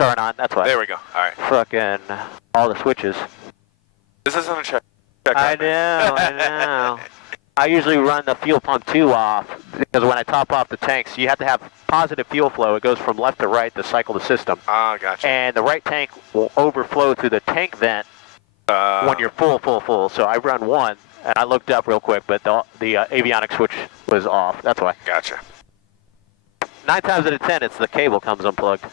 aren't on, that's why. There we go. All right. Fucking all the switches. This isn't a check. I know. I usually run the fuel pump 2 off because when I top off the tanks, you have to have positive fuel flow. It goes from left to right to cycle the system. Ah, gotcha. And the right tank will overflow through the tank vent when you're full. So I run 1, and I looked up real quick, but the avionics switch was off. That's why. Gotcha. 9 times out of 10, it's the cable comes unplugged.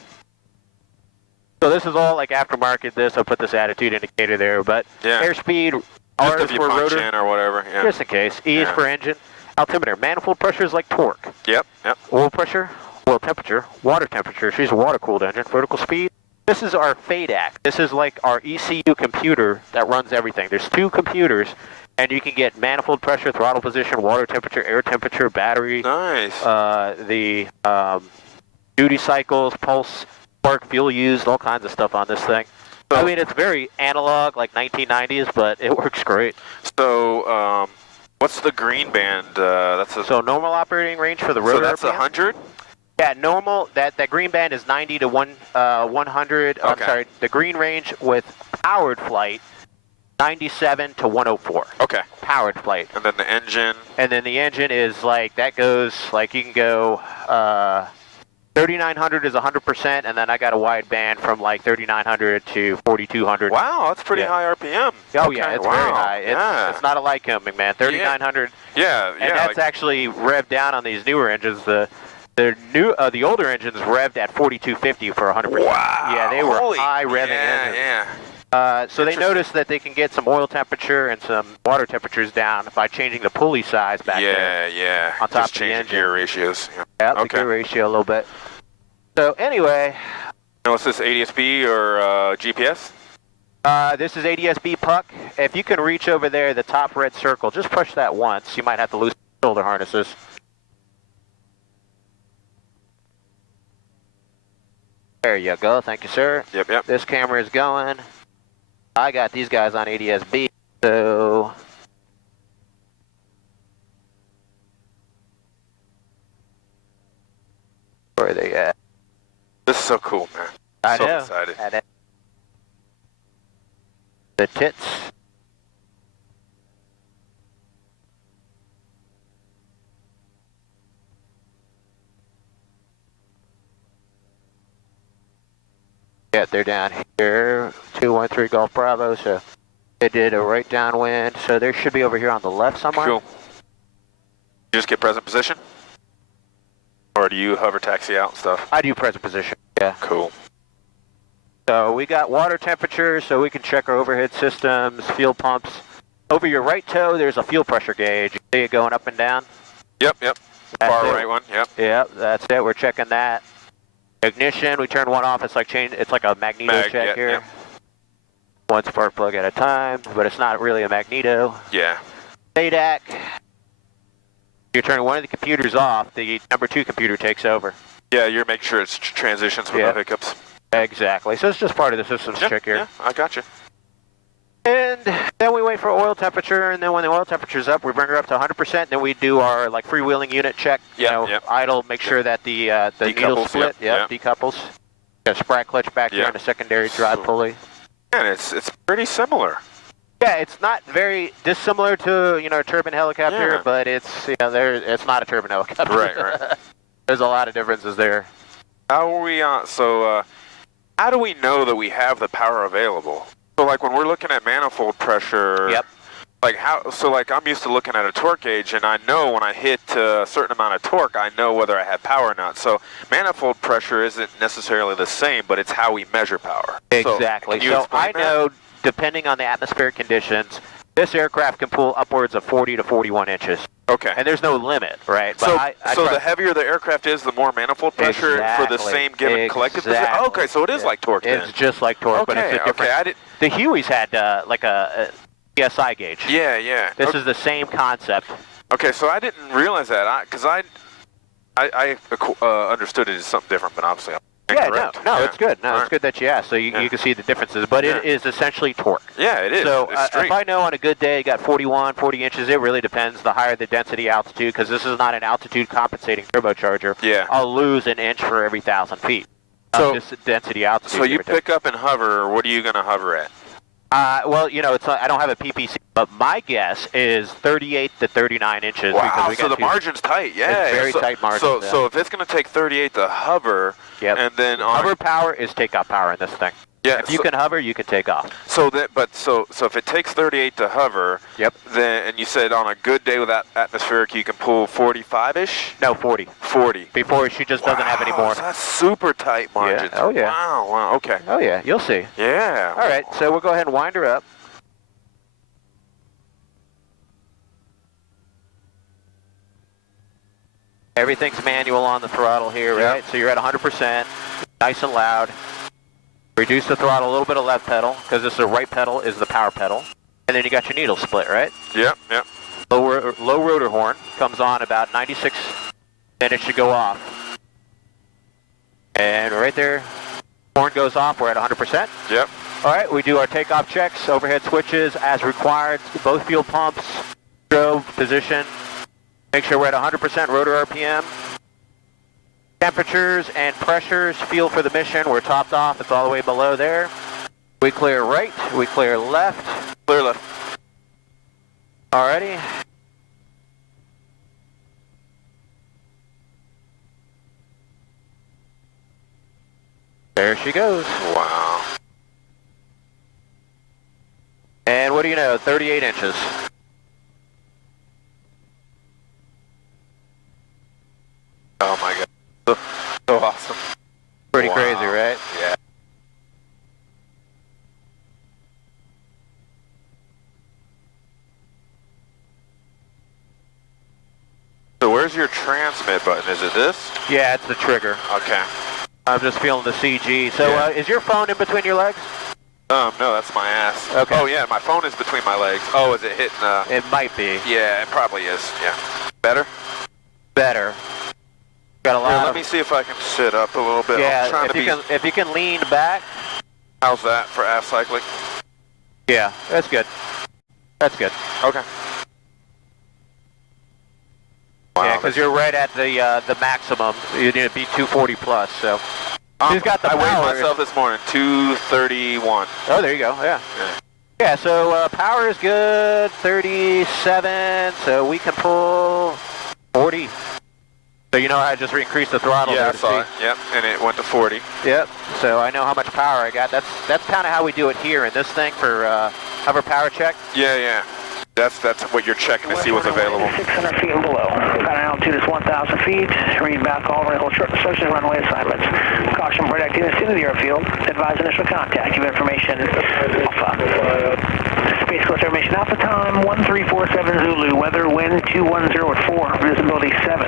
So this is all like aftermarket. I put this attitude indicator there, but airspeed. Just R if you punch in or whatever. Yeah. Just in case. E is for engine. Altimeter. Manifold pressure is like torque. Yep. Oil pressure, oil temperature, water temperature. She's a water-cooled engine. Vertical speed. This is our FADAC. This is like our ECU computer that runs everything. There's 2 computers, and you can get manifold pressure, throttle position, water temperature, air temperature, battery. Nice. The duty cycles, pulse, spark, fuel used, all kinds of stuff on this thing. I mean, it's very analog, like 1990s, but it works great. So, what's the green band? So normal operating range for the rotor. So that's 100? Yeah, normal. That green band is 90 to 100. Okay. I'm sorry, the green range with powered flight, 97 to 104. Okay. Powered flight. And then the engine? And then the engine is like, that goes, like you can go, 3900 is 100%, and then I got a wide band from like 3900 to 4200. Wow, that's pretty high RPM. Oh yeah, it's very high. It's not a light coming, man. 3900. Yeah. And that's actually revved down on these newer engines. The older engines revved at 4250 for 100%. Wow. Yeah, they were high revving engines. Yeah. So they noticed that they can get some oil temperature and some water temperatures down by changing the pulley size back there. Yeah. On top Just of the engine. gear ratios. Yeah, the gear ratio a little bit. So anyway. Now, is this ADS-B or GPS? This is ADS-B puck. If you can reach over there, the top red circle, just push that once. You might have to loosen shoulder harnesses. There you go. Thank you, sir. Yep. This camera is going. I got these guys on ADS-B, so... Where are they at? This is so cool, man. I so know. excited. The tits. Yeah, they're down here, 213 Golf Bravo, so they did a right downwind, so they should be over here on the left somewhere. Cool. You just get present position? Or do you hover taxi out and stuff? I do present position, yeah. Cool. So we got water temperature, so we can check our overhead systems, fuel pumps. Over your right toe, there's a fuel pressure gauge. You see it going up and down? Yep. That's Far it. right one, yep. Yep, that's it. We're checking that. Ignition, we turn one off. It's like a magneto check here. Yep. One spark plug at a time, but it's not really a magneto. Yeah. FADAC. You're turning one of the computers off, the number 2 computer takes over. Yeah, you're making sure it's transitions with no hiccups. Exactly. So it's just part of the systems check here. Yeah, I got you. And then we wait for oil temperature, and then when the oil temperature's up, we bring her up to 100%. Then we do our like freewheeling unit check. Idle, make sure that the needle split. Decouples. Got a sprat clutch back there and a secondary drive pulley. Man, it's pretty similar. Yeah, it's not very dissimilar to a turbine helicopter, but it's it's not a turbine helicopter. Right. There's a lot of differences there. How are we on? So, how do we know that we have the power available? So, like when we're looking at manifold pressure. Yep. Like how? So, like I'm used to looking at a torque gauge, and I know when I hit a certain amount of torque, I know whether I have power or not. So, manifold pressure isn't necessarily the same, but it's how we measure power. Exactly. So I know. Depending on the atmospheric conditions, this aircraft can pull upwards of 40 to 41 inches. Okay. And there's no limit, right? But so the heavier the aircraft is, the more manifold pressure for the same given collective position? Oh, okay, so it is like torque then. It's just like torque, but it's a different... The Hueys had like a PSI gauge. Yeah. This is the same concept. Okay, so I didn't realize that, because I understood it as something different, but obviously I'm incorrect. No, it's good. No, it's good that you asked, so you can see the differences. But it is essentially torque. Yeah, it is. So if I know on a good day you got 40 inches, it really depends. The higher the density altitude, because this is not an altitude compensating turbocharger. Yeah. I'll lose an inch for every 1,000 feet. density altitude. So you pick up and hover, what are you going to hover at? Well, you know, it's I don't have a PPC, but my guess is 38 to 39 inches. Wow, because we so got the margin's tight, yeah. It's very tight margin. So if it's going to take 38 to hover, yep. And then on hover power is takeoff power in this thing. Yeah, if you can hover, you can take off. So if it takes 38 to hover, yep. Then and you said on a good day with that atmospheric you can pull 45-ish? No, 40. 40. Before she just doesn't have any more. So that's super tight margins. Yeah. Oh yeah. Wow, okay. Oh yeah, you'll see. Yeah. All right, so we'll go ahead and wind her up. Everything's manual on the throttle here, right? So you're at 100%, nice and loud. Reduce the throttle a little bit of left pedal, because this is the right pedal is the power pedal. And then you got your needle split, right? Yep. Low rotor horn comes on about 96 minutes to go off. And right there, horn goes off, we're at 100%. Yep. All right, we do our takeoff checks, overhead switches as required, both fuel pumps, strobe, position. Make sure we're at 100% rotor RPM. Temperatures and pressures, feel for the mission. We're topped off, it's all the way below there. We clear right, we clear left. Clear left. Alrighty. There she goes. Wow. And what do you know, 38 inches. Oh my God. So awesome. Pretty crazy, right? Yeah. So where's your transmit button? Is it this? Yeah, it's the trigger. Okay. I'm just feeling the CG. So is your phone in between your legs? No, that's my ass. Okay. Oh yeah, my phone is between my legs. Oh, is it hitting It might be. Yeah, it probably is. Yeah. Better? Better. Got a lot Here, let me see if I can sit up a little bit. Yeah, I'm trying if you can lean back. How's that for ass cycling? Yeah, that's good. That's good. Okay. Wow, yeah, because you're right at the maximum. You need to be 240 plus, so. Who's got the power? I weighed myself this morning, 231. Oh, there you go, yeah. Yeah, so power is good, 37, so we can pull 40. So you know I just increased the throttle. Yeah, there I saw it. Yep, and it went to 40. Yep, so I know how much power I got. That's kind of how we do it here in this thing for hover power check. Yeah. That's what you're checking to see what's available. 600 feet and below. Current altitude is 1,000 feet. Read back all right, hold short instructions, runway assignments. Caution, bird activity in the airfield. Advise initial contact. Give information. Alpha. Space Coast information. Alpha time 1347 Zulu. Weather wind 210 at 4. Visibility 7.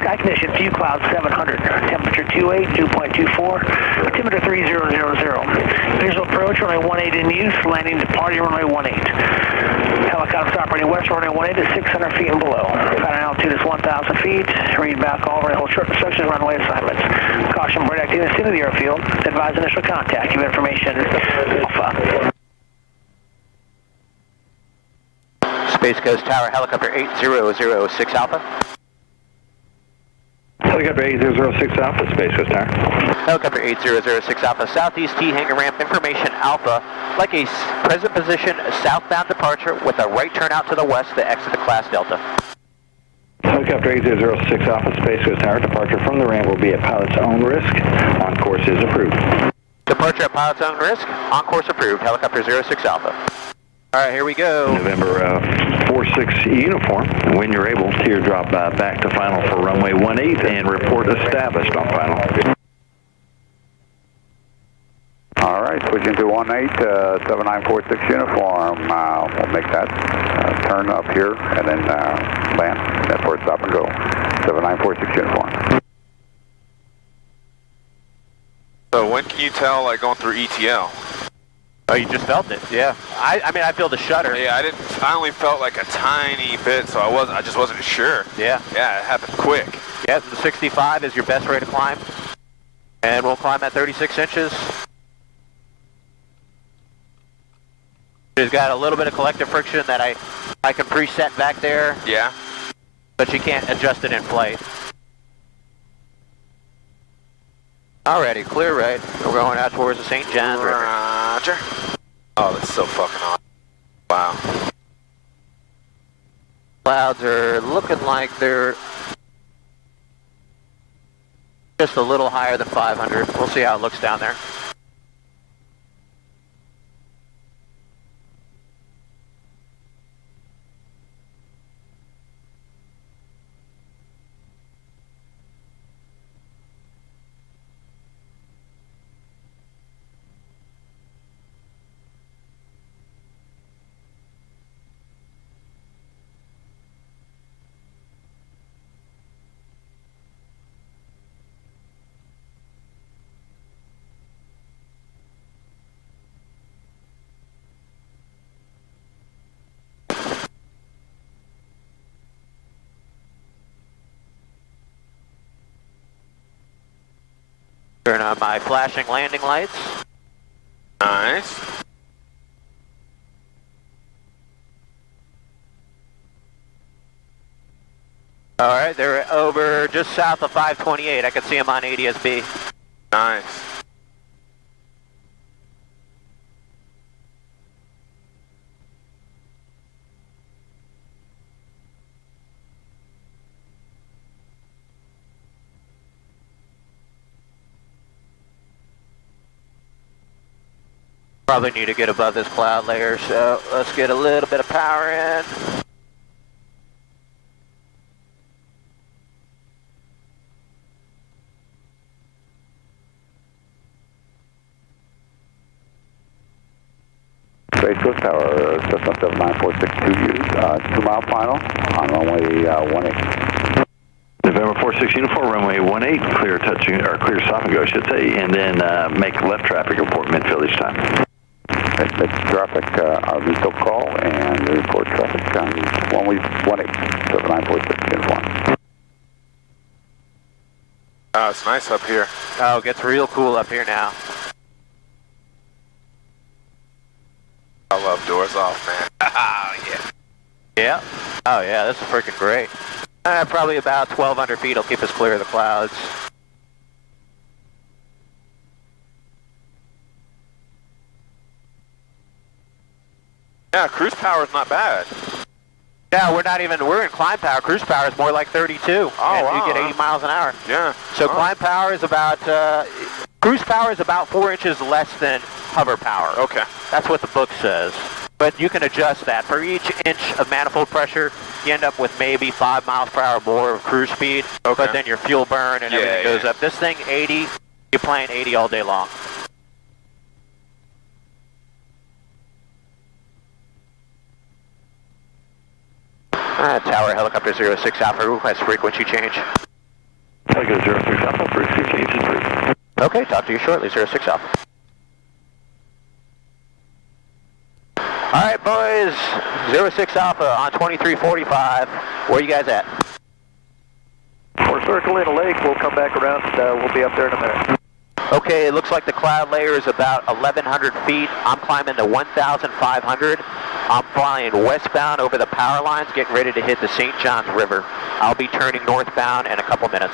Sky condition few clouds 700. Temperature 28, 2.24. Altimeter 3000. Visual approach runway 18 in use. Landing departing runway 18. Helicopter operating west runway 18 is 600 feet and below. Current altitude is 1,000 feet. Read back all right, hold short instructions, runway assignments. Caution, bird activity in the airfield. Advise initial contact. Give information. Alpha. Space Coast Tower, helicopter 8006 Alpha. Helicopter 8006 Alpha, Space Coast Tower. Helicopter 8006 Alpha, southeast T hangar ramp, information Alpha, like a present position, southbound departure with a right turn out to the west to exit the class Delta. Helicopter 8006 Alpha, Space Coast Tower, departure from the ramp will be at pilot's own risk. On course is approved. Departure at pilot's own risk, on course approved, helicopter 06 Alpha. All right, here we go. November 46 uniform. When you're able, teardrop back to final for runway 18 and report established on final. All right, switching to 18, 7946 uniform. We'll make that turn up here and then land. That's where stop and go. 7946 uniform. So when can you tell, like, going through ETL? Oh, you just felt it, yeah. I mean, I feel the shudder. Yeah, I only felt like a tiny bit, so I just wasn't sure. Yeah. Yeah, it happened quick. Yeah, the 65 is your best rate of climb. And we'll climb at 36 inches. It's got a little bit of collective friction that I can preset back there. Yeah. But you can't adjust it in flight. Alrighty, clear right. We're going out towards the St. John's River. Roger. Oh, that's so fucking awesome. Wow. Clouds are looking like they're just a little higher than 500. We'll see how it looks down there. Turn on my flashing landing lights. Nice. Alright, they're over just south of 528. I can see them on ADS-B. Nice. Probably need to get above this cloud layer, so let's get a little bit of power in. Space Coast Tower, Cessna 79462, 2 mile final on runway 18. November 46 uniform, runway 18, clear touching, or clear stop and go, I should say, and then make left traffic report midfield each time. Make traffic VTOL call and report traffic on runway 18, 7946 uniform. Oh, it's nice up here. Oh, it gets real cool up here now. I love doors off, man. Oh, yeah. Yeah. Oh, yeah, this is freaking great. Probably about 1,200 feet will keep us clear of the clouds. Yeah, cruise power's not bad. Yeah, we're in climb power. Cruise power is more like 32. Oh, and wow. you get 80 miles an hour. Yeah. So Oh. climb power is about, cruise power is about 4 inches less than hover power. Okay. That's what the book says. But you can adjust that. For each inch of manifold pressure, you end up with maybe 5 miles per hour more of cruise speed. Okay. But then your fuel burn and everything goes yeah. up. This thing, 80, you're playing 80 all day long. Tower helicopter 06 Alpha, request frequency change. Helicopter 06 Alpha, frequency change is 3. Okay, talk to you shortly, 06 Alpha. All right, boys, 06 Alpha on 2345. Where you guys at? We're circling a lake. We'll come back around. We'll be up there in a minute. Okay, it looks like the cloud layer is about 1,100 feet. I'm climbing to 1,500. I'm flying westbound over the power lines, getting ready to hit the St. John's River. I'll be turning northbound in a couple minutes.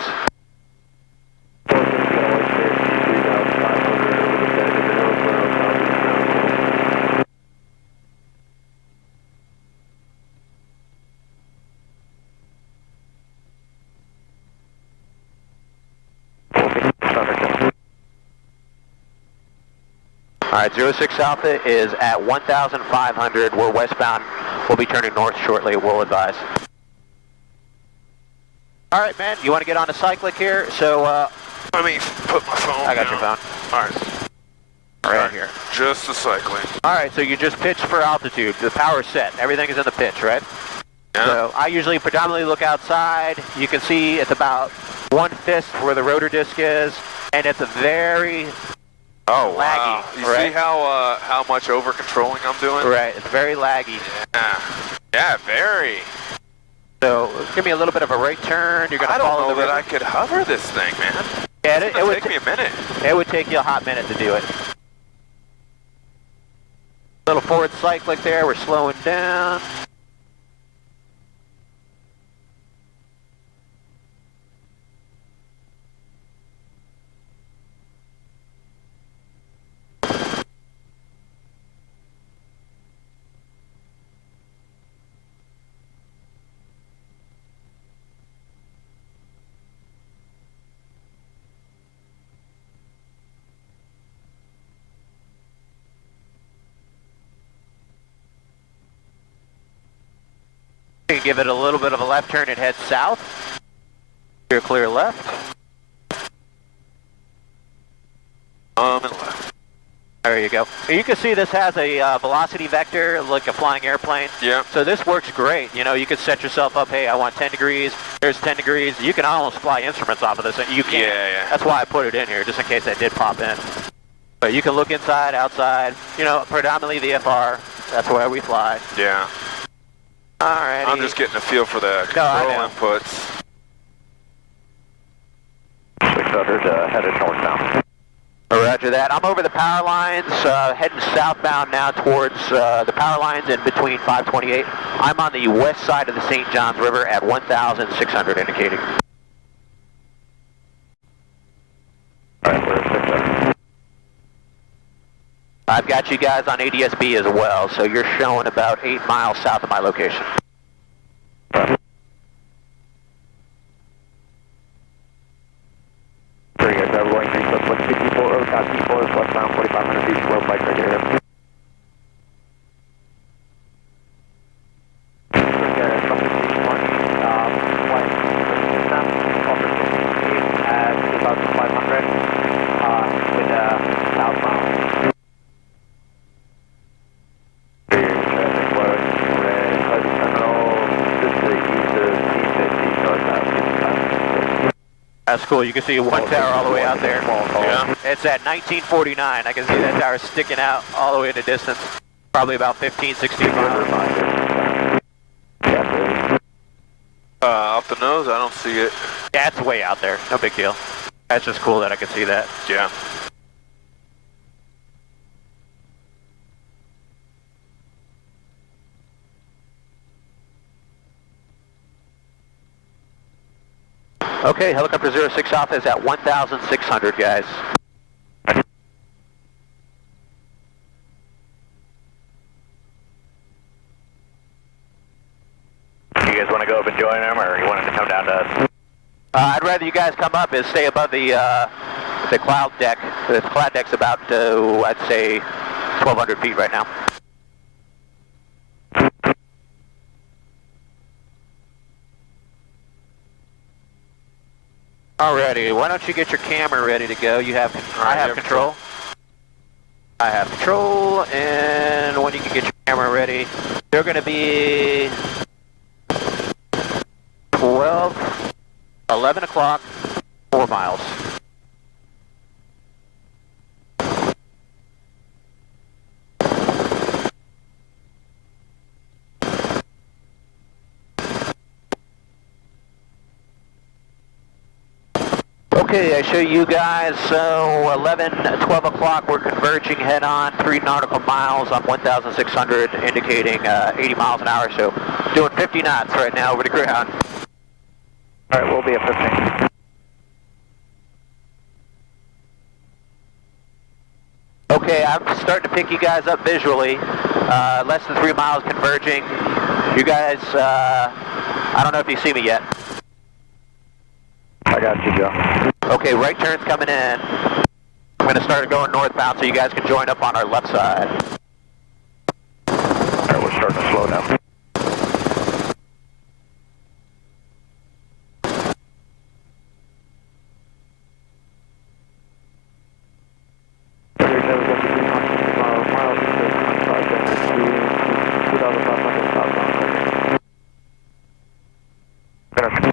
All right, 06 Alpha is at 1,500. We're westbound. We'll be turning north shortly. We'll advise. All right, man. You want to get on a cyclic here? So, Let me put my phone I got down. your phone. All right. Right here. Just the cycling. All right, so you just pitched for altitude. The power's set. Everything is in the pitch, right? Yeah. So I usually predominantly look outside. You can see it's about 1/5 where the rotor disc is, and it's a very Oh, laggy, wow. You right? see how much over controlling I'm doing? right. It's very laggy. Yeah. Yeah, very. So give me a little bit of a right turn. You're I gonna don't follow know the that river. I could hover this thing, man. Yeah, It's it gonna would take me a minute. It would take you a hot minute to do it. Little forward cyclic there. We're slowing down. give it a little bit of a left turn and head south. Steer clear left. And left. There you go. You can see this has a velocity vector, like a flying airplane. Yeah. So this works great. You know, you can set yourself up, hey, I want 10 degrees, there's 10 degrees. You can almost fly instruments off of this. You can. Yeah. That's why I put it in here, just in case that did pop in. But you can look inside, outside, you know, predominantly the FR. That's where we fly. Yeah. Alrighty. I'm just getting a feel for the control inputs. 600 headed northbound. Roger that. I'm over the power lines, heading southbound now towards the power lines in between 528. I'm on the west side of the St. Johns River at 1,600 indicating. Alright, we're at 600. I've got you guys on ADS-B as well, so you're showing about 8 miles south of my location. Very good. We're going 3 T4 is westbound 4,500 feet, slow flight right here. That's cool. You can see one tower all the way out there. Yeah. It's at 1949. I can see that tower sticking out all the way in the distance. Probably about 15, 16 miles. Off the nose, I don't see it. Yeah, it's way out there. No big deal. That's just cool that I can see that. Yeah. Okay, helicopter 06 Alpha is at 1,600, guys. You guys want to go up and join them, or you want them to come down to us? I'd rather you guys come up and stay above the cloud deck. The cloud deck's about, I'd say, 1,200 feet right now. Alrighty, why don't you get your camera ready to go? You have, I have control. I have control, and when you can get your camera ready, they're going to be 12, 11 o'clock, 4 miles. Okay, I show you guys, so 11, 12 o'clock, we're converging head on, 3 nautical miles on 1,600, indicating 80 miles an hour, so doing 50 knots right now over the ground. All right, we'll be at 15. Okay, I'm starting to pick you guys up visually, less than 3 miles converging. You guys, I don't know if you see me yet. I got you, Joe. Okay, right turn's coming in. I'm going to start going northbound so you guys can join up on our left side. All right, we're starting to slow down.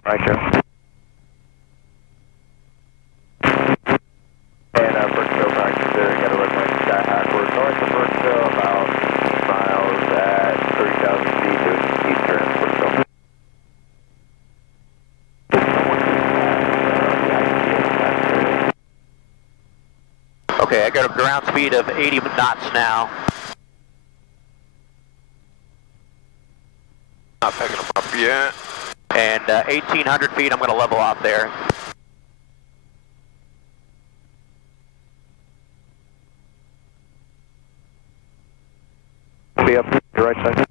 Right, Joe. And Burkeville, back there, got a runway sky high. We're north of Burkeville, about 15 miles at 30,000 feet, doing east turn in Burkeville. Okay, I got a ground speed of 80 knots now. Not picking them up yet. And 1,800 feet, I'm going to level off there. Be up your right side.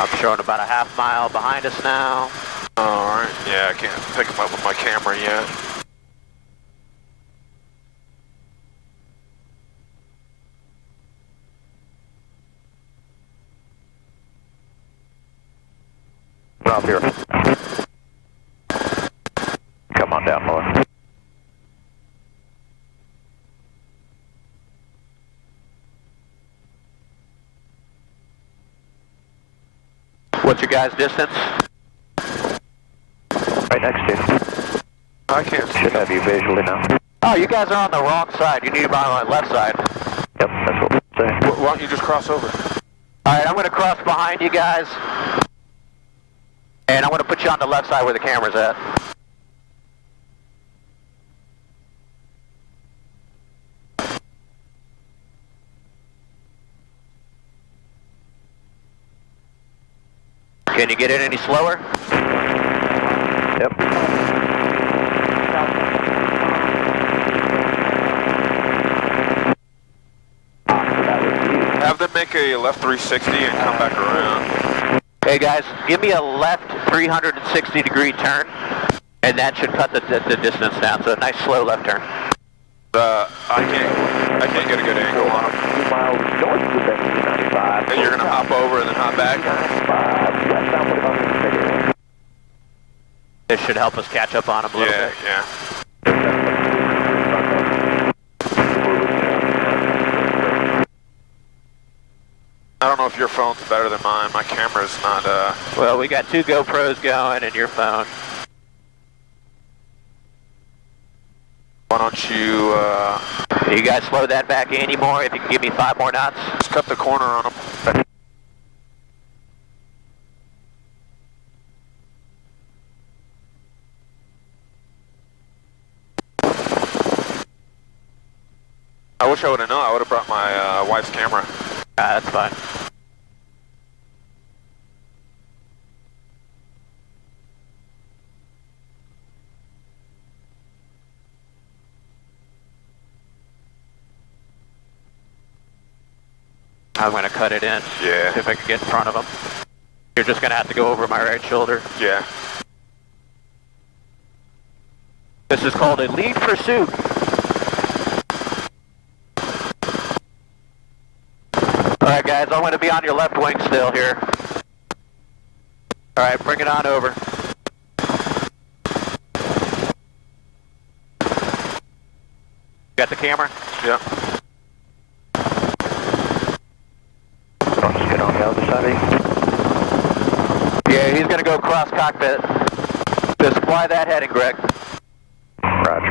I'm showing about a half mile behind us now. Alright, yeah, I can't pick them up with my camera yet. Up here. Come on down lower. What's your guys' distance? Right next to you. I can't see. Should have you visually now. Oh, you guys are on the wrong side. You need to be on the left side. Yep, that's what we're saying. Why don't you just cross over? Alright, I'm going to cross behind you guys. And I'm going to put you on the left side where the camera's at. Can you get it any slower? Yep. Have them make a left 360 and come back around. Hey guys, give me a left 360 degree turn, and that should cut the distance down. So a nice slow left turn. I can't get a good angle on them. 2 miles north of the 95. And you're gonna hop over and then hop back? This should help us catch up on them a little bit. Yeah. I don't know if your phone's better than mine. My camera's not, Well, we got 2 GoPros going and your phone. Why don't you, You guys slow that back any more if you can give me 5 more knots? just cut the corner on them. I wish I would have known. I would have brought my wife's camera. That's fine. I'm going to cut it in. Yeah. See if I can get in front of them. You're just going to have to go over my right shoulder. Yeah. This is called a lead pursuit. Alright guys, I'm going to be on your left wing still here. Alright, bring it on over. Got the camera? Yeah. Let's get on the other side of you. Yeah, he's going to go across cockpit. Just fly that heading, Greg. Roger.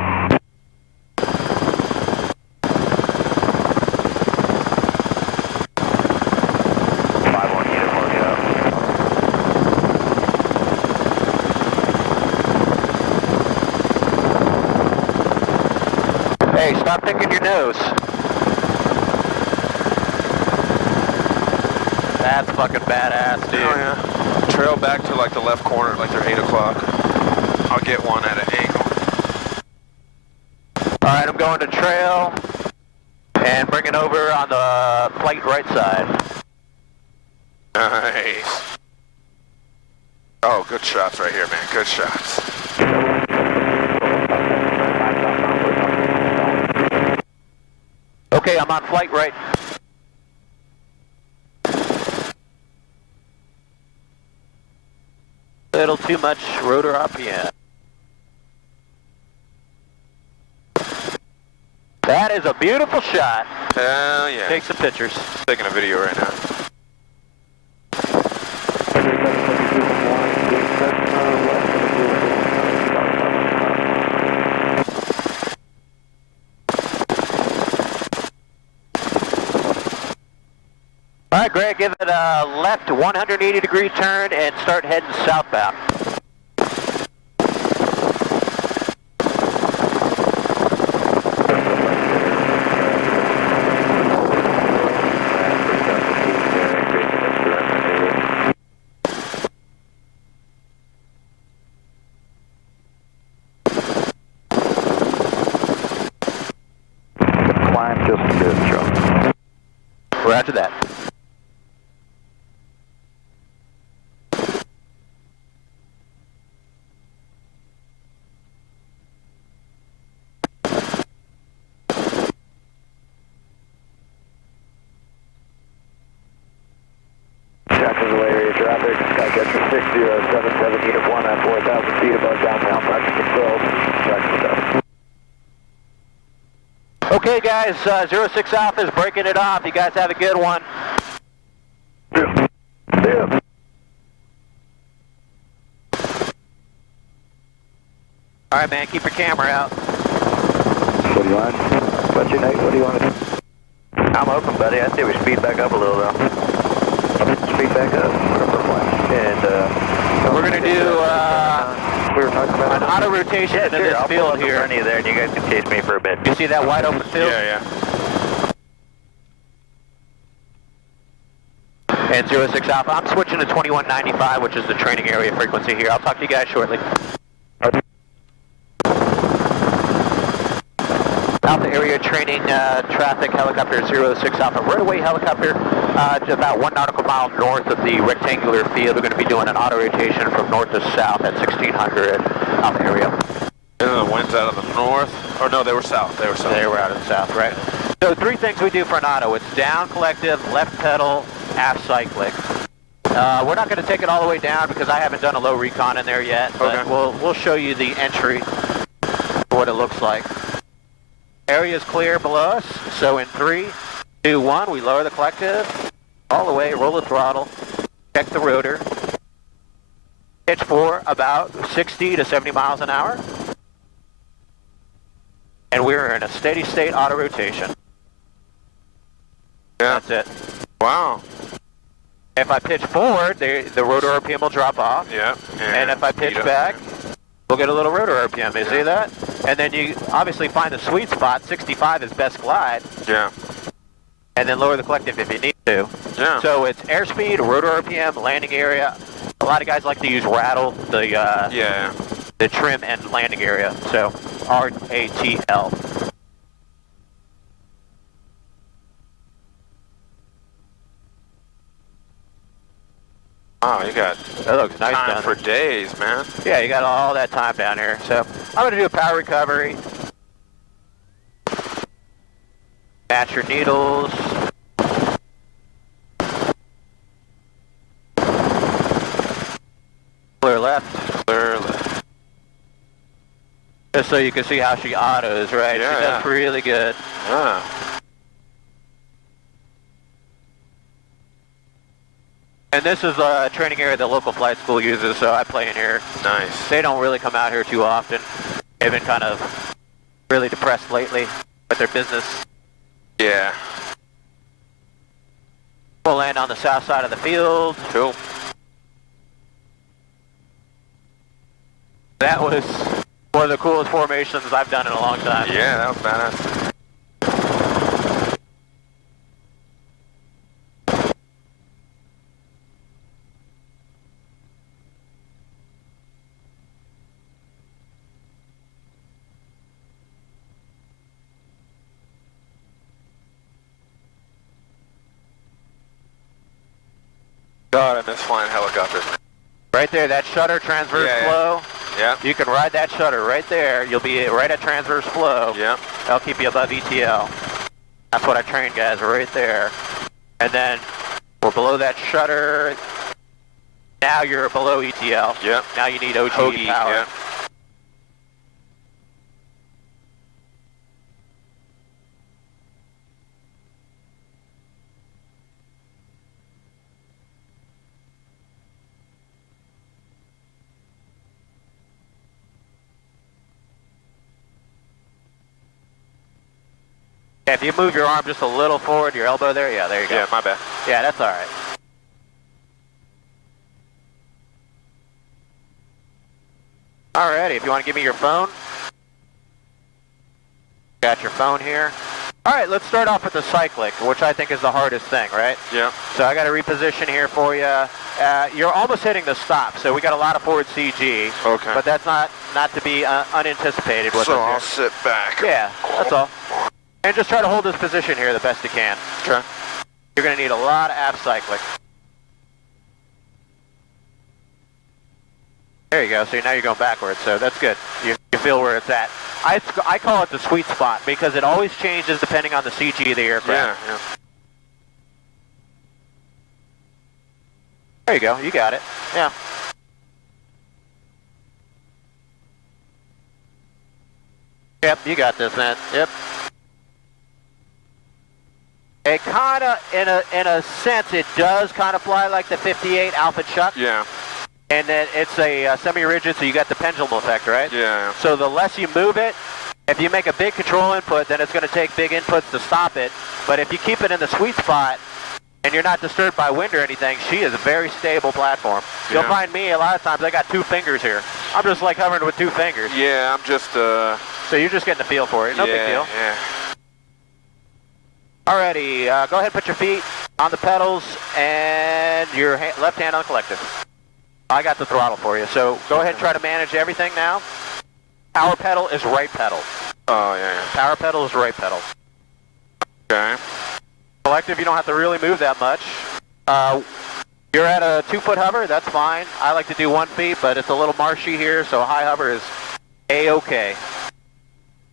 Hey, stop picking your nose. That's fucking badass, dude. Oh yeah. Trail back to like the left corner, like they're 8 o'clock. I'll get one at an angle. Alright, I'm going to trail and bring it over on the flight right side. Nice. Oh, good shots right here, man. Good shots. Okay, I'm on flight right. Little too much rotor RPM. That is a beautiful shot. Hell yeah. Take some pictures. Taking a video right now. All right, Greg, give it a left 180 degree turn and start heading southbound. Climb just a bit, Joe. Roger that. Okay, guys, 06 Alpha is breaking it off. You guys have a good one. Yeah. All right, man, keep your camera out. What do you want? What's your name? What do you want to do? I'm open, buddy. I say we speed back up a little, though. Speed back up. And, we're going to do we were talking about an auto rotation into this I'll field pull up in here. front of you there, and you guys can chase me for a bit. You see that wide open field? Yeah, yeah. And 06 Alpha, I'm switching to 2195, which is the training area frequency here. I'll talk to you guys shortly. Alpha area training traffic helicopter 06 Alpha. Rotorway helicopter to about 1 nautical mile north of the rectangular field. We're going to be doing an auto rotation from north to south at 1600 Alpha area. The wind's out of the north. Or no, they were south. They were south. They were out of the south, right? So 3 things we do for an auto. It's down collective, left pedal, aft cyclic. We're not going to take it all the way down because I haven't done a low recon in there yet. But Okay. we'll show you the entry, what it looks like. Area is clear below us, so in 3, 2, 1, we lower the collective, all the way, roll the throttle, check the rotor, pitch for about 60 to 70 miles an hour, and we're in a steady state auto rotation. Yeah. That's it. Wow. If I pitch forward, the rotor RPM will drop off, Yeah. and if I pitch back, we'll get a little rotor RPM, you see that? And then you obviously find the sweet spot, 65 is best glide, Yeah. and then lower the collective if you need to. Yeah. So it's airspeed, rotor RPM, landing area. A lot of guys like to use rattle, Yeah. the trim and landing area. So RATL. Wow, you got That looks nice time down for there. days, man. Yeah, you got all that time down here. So I'm going to do a power recovery. Match your needles. Clear left. Clear left. Just so you can see how she autos, right? Yeah, She does yeah. really good. Ah. And this is a training area the local flight school uses, so I play in here. Nice. They don't really come out here too often. They've been kind of really depressed lately with their business. Yeah. We'll land on the south side of the field. Cool. That was one of the coolest formations I've done in a long time. Yeah, that was badass. God, I miss flying helicopters. Right there, that shutter transverse Yeah, yeah. flow. Yeah. You can ride that shutter right there. You'll be right at transverse flow. Yeah. That'll keep you above ETL. That's what I train guys right there. And then we're below that shutter. Now you're below ETL. Yep. Now you need OTE Hoagie, power. yeah. Yeah, if you move your arm just a little forward, your elbow there, yeah, there you go. Yeah, my bad. Yeah, that's all right. Alrighty, if you want to give me your phone. Got your phone here. Alright, let's start off with the cyclic, which I think is the hardest thing, right? Yeah. So I got a reposition here for you. You're almost hitting the stop, so we got a lot of forward CG. Okay. But that's not to be unanticipated with So us I'll here. sit back. Yeah, that's all. And just try to hold this position here the best you can. Okay. You're going to need a lot of aft cyclic. There you go. So now you're going backwards, so that's good. You feel where it's at. I call it the sweet spot because it always changes depending on the CG of the aircraft. Yeah, yeah. There you go. You got it. Yeah. Yep, you got this, man. Yep. It kind of, in a sense, it does kind of fly like the 58 Alpha Chuck. Yeah. And then it's a semi-rigid, so you got the pendulum effect, right? Yeah. So the less you move it, if you make a big control input, then it's going to take big inputs to stop it. But if you keep it in the sweet spot, and you're not disturbed by wind or anything, she is a very stable platform. You'll find me, a lot of times, I got 2 fingers here. I'm just like hovering with 2 fingers. Yeah, I'm just, So you're just getting a feel for it. No big deal. Yeah. Alrighty, go ahead and put your feet on the pedals and your left hand on the collective. I got the throttle for you, so go ahead and try to manage everything now. Power pedal is right pedal. Oh, yeah. Power pedal is right pedal. Okay. Collective, you don't have to really move that much. You're at a 2-foot hover, that's fine. I like to do 1 feet, but it's a little marshy here, so high hover is A-okay.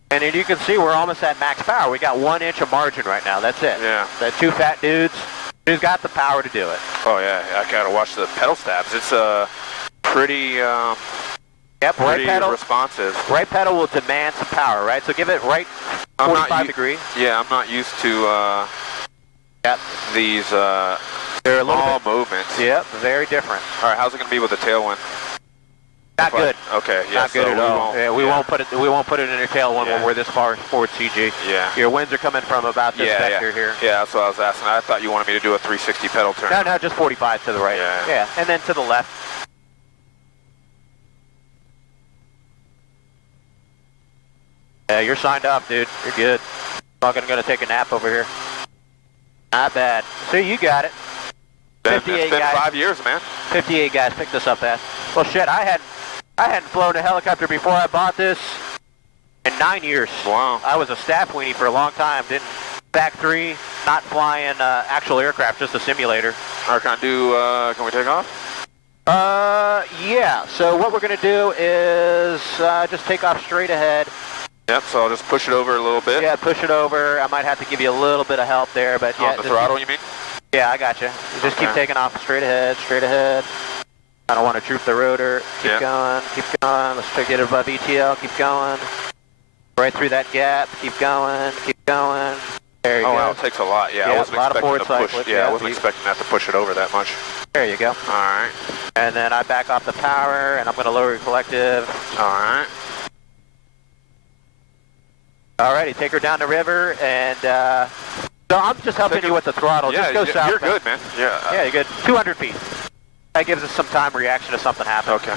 And then you can see we're almost at max power. We got 1 inch of margin right now, that's it. Yeah. The 2 fat dudes, who's got the power to do it. Oh, yeah. I gotta watch the pedal stabs. It's pretty, Yep, right pretty pedal. responsive. Right pedal will demand some power, right? So give it right 45 degree. Yeah, I'm not used to Yep. these They're a little small bit, movements. yep, very different. All right, how's it gonna be with the tailwind? Not good. Okay, yeah. Not good so at all. We won't put it. We won't put it in your tailwind when we're this far forward, CG. Yeah. Your winds are coming from about this vector here. Yeah, that's what I was asking. I thought you wanted me to do a 360 pedal turn. No, just 45 to the right. Yeah. And then to the left. Yeah, you're signed off, dude. You're good. I'm not gonna take a nap over here. Not bad. So you got it. It's 58 been guys. 5 years, man. 58 guys picked this up fast. Well, shit, I hadn't flown a helicopter before I bought this in 9 years. Wow. I was a staff weenie for a long time. Didn't back 3, not flying actual aircraft, just a simulator. All right, can we take off? Yeah. So what we're gonna do is just take off straight ahead. Yep, so I'll just push it over a little bit. Yeah, push it over. I might have to give you a little bit of help there, but yeah. On the throttle, you mean? Yeah, I got you. Just keep taking off straight ahead, straight ahead. I don't want to droop the rotor. Keep going, keep going. Let's try to get it above ETL. Keep going. Right through that gap. Keep going, keep going. There you go. Oh, wow, it takes a lot. Yeah, I wasn't a lot of expecting forward to push. cyclic. Yeah, I wasn't expecting that to push it over that much. There you go. All right. And then I back off the power, and I'm going to lower your collective. All right. Alrighty, take her down the river, and so I'm just helping you with the throttle. Yeah, just go south. you're good, man. Yeah. Yeah, you're good. 200 feet. That gives us some time reaction to something happen. Okay.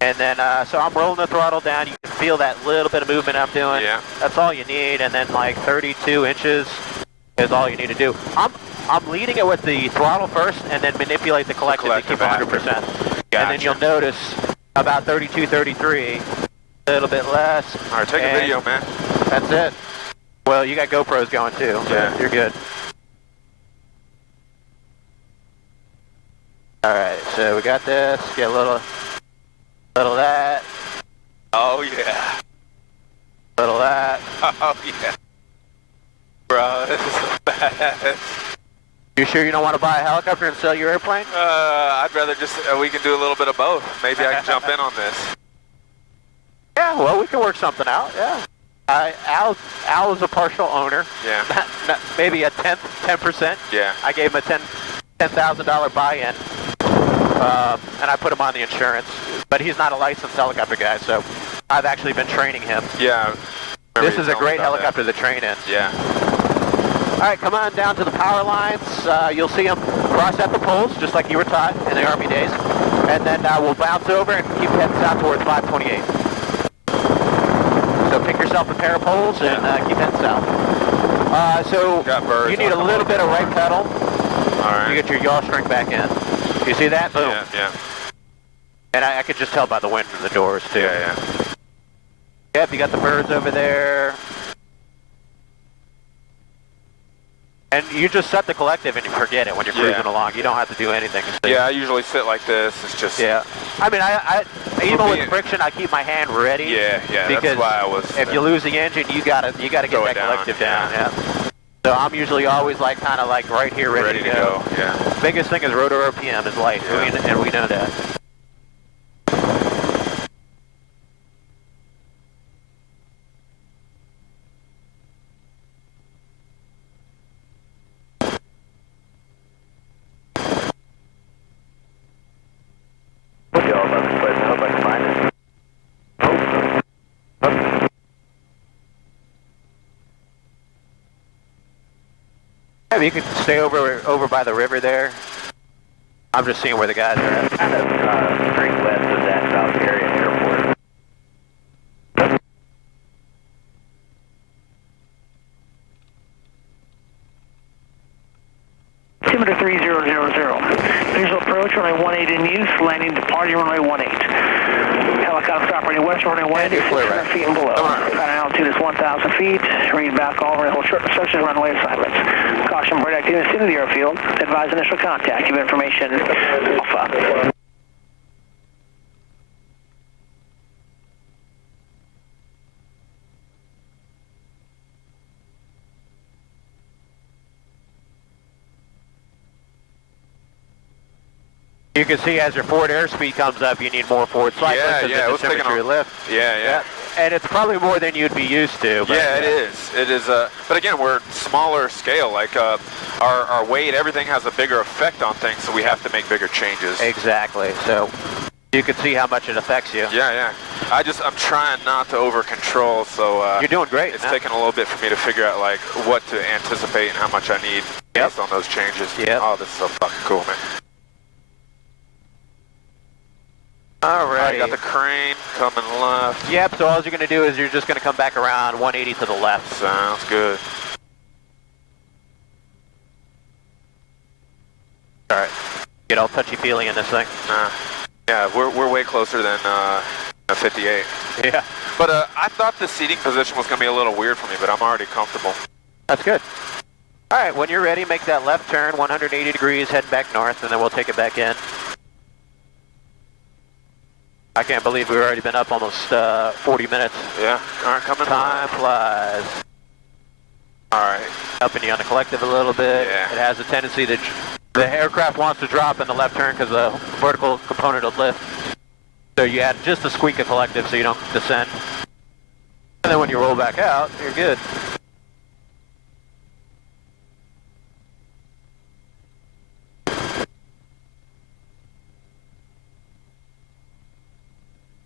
And then, so I'm rolling the throttle down. You can feel that little bit of movement I'm doing. Yeah. That's all you need. And then like 32 inches is all you need to do. I'm leading it with the throttle first, and then manipulate the collective to keep 100%. Gotcha. And then you'll notice about 32, 33. A little bit less. All right, take a video, man. That's it. Well, you got GoPros going too. Yeah. You're good. All right, so we got this. Get a little of that. Oh, yeah. Little of that. Oh, yeah. Bro, this is the best. You sure you don't want to buy a helicopter and sell your airplane? I'd rather just, we can do a little bit of both. Maybe I can jump in on this. Yeah, well, we can work something out, yeah. Al is a partial owner. Yeah. Not maybe a 10%. Yeah. I gave him a $10,000 buy-in, and I put him on the insurance. But he's not a licensed helicopter guy, so I've actually been training him. Yeah. This is a great helicopter to train in. Yeah. All right, come on down to the power lines. You'll see them cross at the poles, just like you were taught in the Army days. And then we'll bounce over and keep heading south towards 528. So pick yourself a pair of poles and keep heading south. So you need a little bit of right pedal. All right. You get your yaw string back in. You see that? Boom. Yeah, yeah. And I could just tell by the wind in the doors, too. Yeah, yeah. Yep, you got the birds over there. And you just set the collective and you forget it when you're cruising along. You don't have to do anything. Yeah, I usually sit like this. It's just... Yeah. I mean, I even with friction, I keep my hand ready. Yeah, yeah, because that's why I was... if you lose the engine, you gotta get that collective down. Yeah. So I'm usually always like kind of like right here, ready to go. Yeah. Biggest thing is rotor RPM is light, and we know that. Yeah, you can stay over by the river there. I'm just seeing where the guys are at. Kind of straight west of that South Area Airport. Altimeter 3000. Visual approach, runway 18 in use, landing departing runway 18. Helicopter operating west, runway 18, 600 feet and below. Pattern altitude is 1,000 feet. Read back all hold short instructions, runway assignments. Caution, bird activity in the airfield. Advise initial contact. Give information Alpha. You can see as your forward airspeed comes up, you need more forward cycling because yeah, of the temperature lift. Yeah. And it's probably more than you'd be used to. But Yeah, it is. It is. But again, we're smaller scale. Like our weight, everything has a bigger effect on things, so we have to make bigger changes. Exactly. So you can see how much it affects you. Yeah. I'm trying not to over control, so You're doing great. it's taking a little bit for me to figure out like what to anticipate and how much I need based on those changes. Yep. Oh, this is so fucking cool, man. All right. I got the crane coming left. Yep, so all you're going to do is you're just going to come back around 180 to the left. Sounds good. All right. Get all touchy-feely in this thing. Yeah, we're way closer than 58. Yeah. But I thought the seating position was going to be a little weird for me, but I'm already comfortable. That's good. All right, when you're ready, make that left turn, 180 degrees, head back north, and then we'll take it back in. I can't believe we've already been up almost 40 minutes. Yeah, all right, coming. Time flies. All right. Upping you on the collective a little bit. Yeah. It has a tendency that the aircraft wants to drop in the left turn because the vertical component will lift. So you add just a squeak of collective so you don't descend. And then when you roll back out, you're good.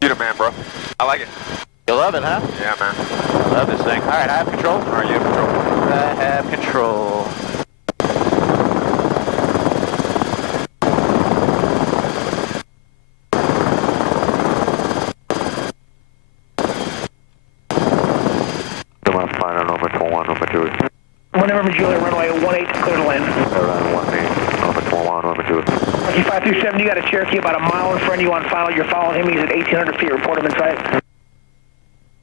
You're the man, bro. I like it. You love it, huh? Yeah, man. I love this thing. All right, I have control. All right, you have control. I have control. Final number 21, number 2. Whenever Juliet, runway 18, clear to land. Around 18, number 21, number 2. Monkey 537, you got a Cherokee about a mile in front of you on final. You're following him. He's at 1,800 feet. Report him in sight.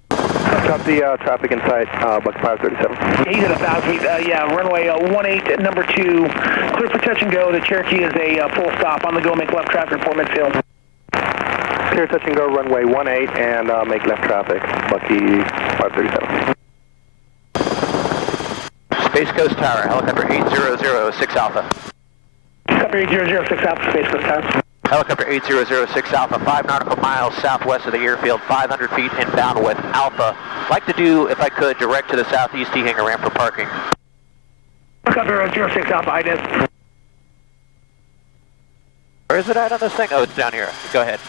Drop the traffic in sight, Buck 537. He's at 1,000 feet. Yeah, runway 18, number 2. Clear for touch and go. The Cherokee is a full stop. On the go, make left traffic, report midfield. Clear touch and go, runway 18, and make left traffic, Bucky 537. Space Coast Tower, helicopter 8006 Alpha. Helicopter 8006 Alpha, Space Coast Tower. Helicopter 8006 Alpha, 5 nautical miles southwest of the airfield, 500 feet inbound with Alpha. Like to do, if I could, direct to the southeast hangar ramp for parking. Helicopter 06 Alpha, IDIS. Where is it at on this thing? Oh, it's down here. Go ahead.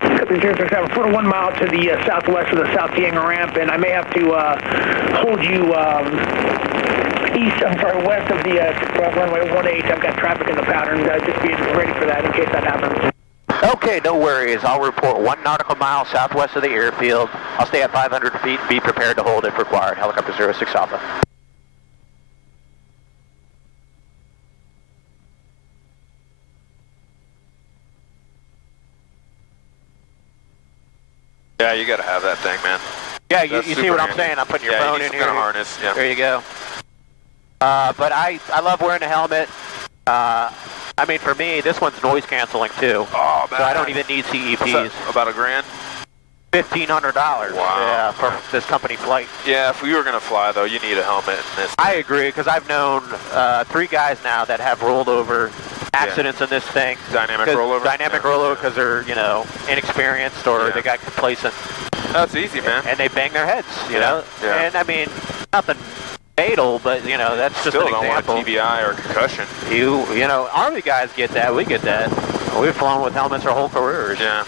Helicopter 06 Alpha, 4 to 1 mile to the southwest of the south hangar ramp, and I may have to hold you west of the runway 18. I've got traffic in the pattern. Just be ready for that in case that happens. Okay, no worries. I'll report 1 nautical mile southwest of the airfield. I'll stay at 500 feet and be prepared to hold if required. Helicopter 06 Alpha. Yeah, you gotta have that thing, man. Yeah, you see super what I'm handy. saying? I'm putting your phone in here. Yeah, harness. Yeah. There you go. But I love wearing the helmet. I mean, for me, this one's noise canceling too. Oh, man. So I don't even need CEPs. About $1,000? $1,500. Wow. Yeah, for this company flight. Yeah, if we were gonna fly though, you need a helmet in this. I agree, because I've known 3 guys now that have rolled over accidents in this thing. Dynamic rollover? Dynamic rollover because they're, inexperienced or they got complacent. That's easy, man. And they bang their heads, you know? Yeah. And I mean, nothing fatal, but, that's just Still an don't example. want a TBI or concussion. Army guys get that, we get that. We've flown with helmets our whole careers. Yeah.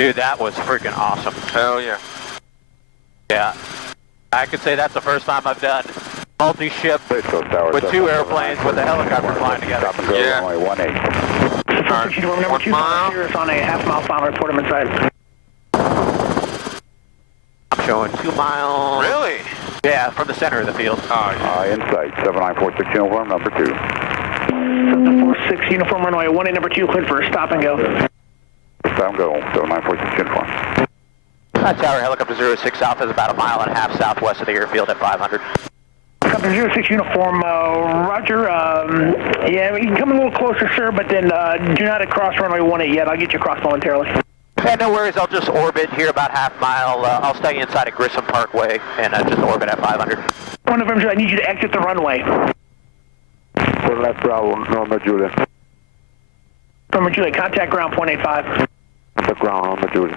Dude, that was freaking awesome. Hell yeah. Yeah. I could say that's the first time I've done multi-ship with with two airplanes with a helicopter flying together. Stop and go, Yeah. runway 18. Alright, Number 1 2 mile. Cirrus on a half-mile final, report him inside. I'm showing 2 miles. Really? Yeah, from the center of the field. Oh, yeah. Insight, 7946 uniform, number 2. 746 uniform runway 18, number 2, cleared for a stop and go. Stop and go, 7946 uniform. Tower helicopter 06 Alpha is about 1.5 miles southwest of the airfield at 500. Helicopter 06 uniform, roger. Yeah, you can come a little closer, sir, but then do not cross runway 18 yet. I'll get you across momentarily. Yeah, no worries. I'll just orbit here about half mile. I'll stay inside of Grissom Parkway and just orbit at 500. One of them, I need you to exit the runway. For left Bravo, Norma Julia. Norma Julia, contact ground, 0.85. The ground, Norma Julia.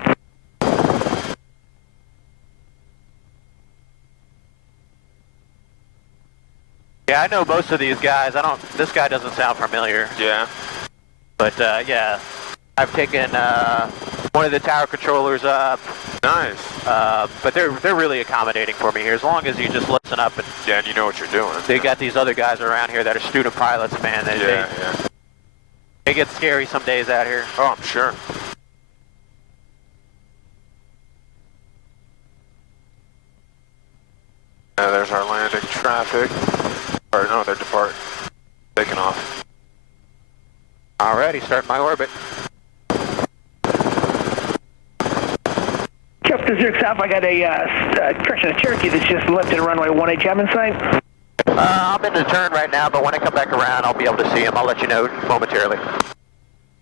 Yeah, I know most of these guys. This guy doesn't sound familiar. Yeah. But yeah, I've taken one of the tower controllers up. Nice. But they're really accommodating for me here, as long as you just listen up. And Yeah, and you know what you're doing. they got these other guys around here that are student pilots, man. Yeah. They get scary some days out here. Oh, I'm sure. Yeah, there's our landing traffic. Or no, they're departing. Taking off. Alrighty, start my orbit. Chapter 06 Alpha, I got a Cherokee that's just left at runway 18. Jam in sight. I'm in the turn right now, but when I come back around, I'll be able to see him. I'll let you know momentarily.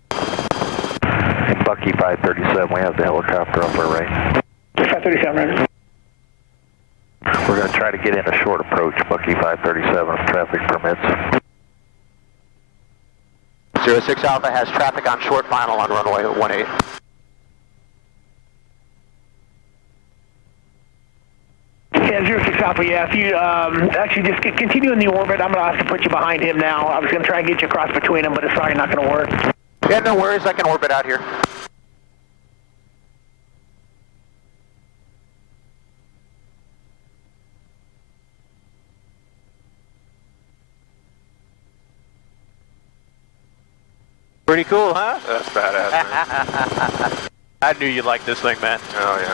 Bucky 537, we have the helicopter up our right. 537. We're going to try to get in a short approach, Bucky 537, if traffic permits. 06 Alpha has traffic on short final on runway 18. Yeah, 06 Alpha, yeah, if you actually just continue in the orbit, I'm going to have to put you behind him now. I was going to try and get you across between them, but it's sorry, not going to work. Yeah, no worries. I can orbit out here. Pretty cool, huh? That's badass, man. I knew you'd like this thing, man. Oh, yeah.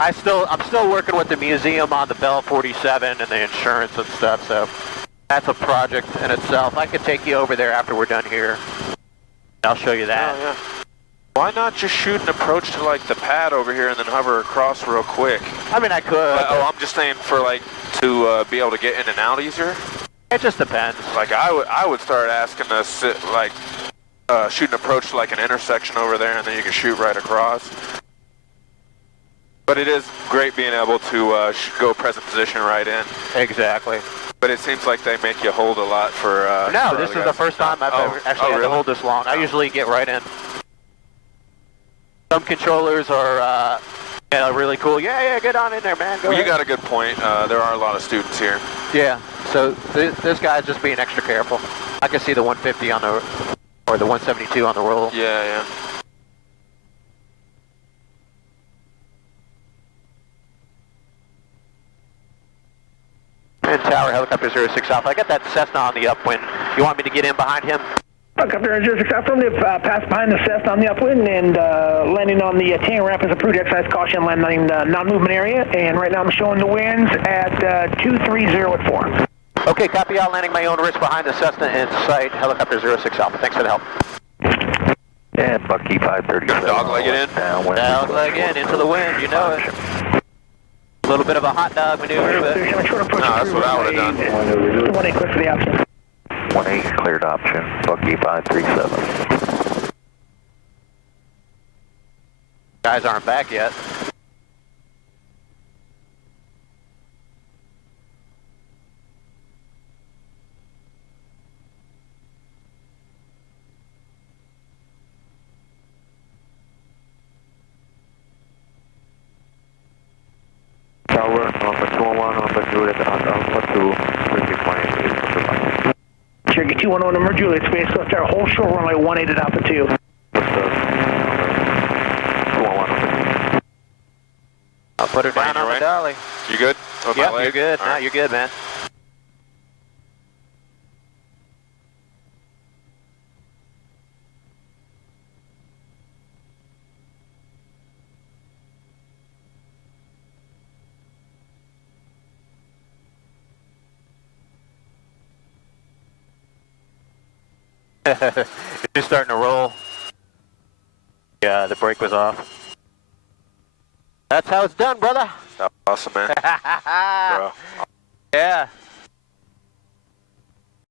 I'm still working with the museum on the Bell 47 and the insurance and stuff, so that's a project in itself. I could take you over there after we're done here. I'll show you that. Oh, yeah. Why not just shoot an approach to like the pad over here and then hover across real quick? I mean, I could. Oh, I'm just saying for like to be able to get in and out easier. It just depends. Like I would start asking to sit like shoot an approach to like an intersection over there, and then you can shoot right across. But it is great being able to go present position right in. Exactly. But it seems like they make you hold a lot for. No, for this other is guys. the first time I've ever actually had to hold this long. I usually get right in. Some controllers are really cool. Yeah, get on in there, man. Go Well, you ahead. got a good point. There are a lot of students here. Yeah, so this guy's just being extra careful. I can see the 150 on the, or the 172 on the roll. Yeah. And Tower Helicopter 06 Alpha. I got that Cessna on the upwind. You want me to get in behind him? Helicopter 06 Alpha, from the pass behind the Cessna on the upwind and landing on the tank ramp is approved. Exercise caution, landing non-movement area. And right now I'm showing the winds at 230 at 4. Okay, copy. I'll landing my own wrist behind the Cessna in sight. Helicopter 06 Alpha. Thanks for the help. And Bucky 537. Dogleg it in. Dogleg in into the wind. You know it. A little bit of a hot dog maneuver, but that's what I would have done. 1-8 clear for the option. 1-8 cleared option, Bucky 537. guys aren't back yet. Tower, number 201, number Juliet, Alpha 2, 3618. Cherokee 210, number Juliet, space left our whole short runway 18 at Alpha 2. What's the 201, number Put her down Fine, on the right? dolly. You good? With my Yep, leg? you're good. All No, right. you're good, man. You're starting to roll. Yeah, the brake was off. That's how it's done, brother. Awesome, man. Bro. Yeah.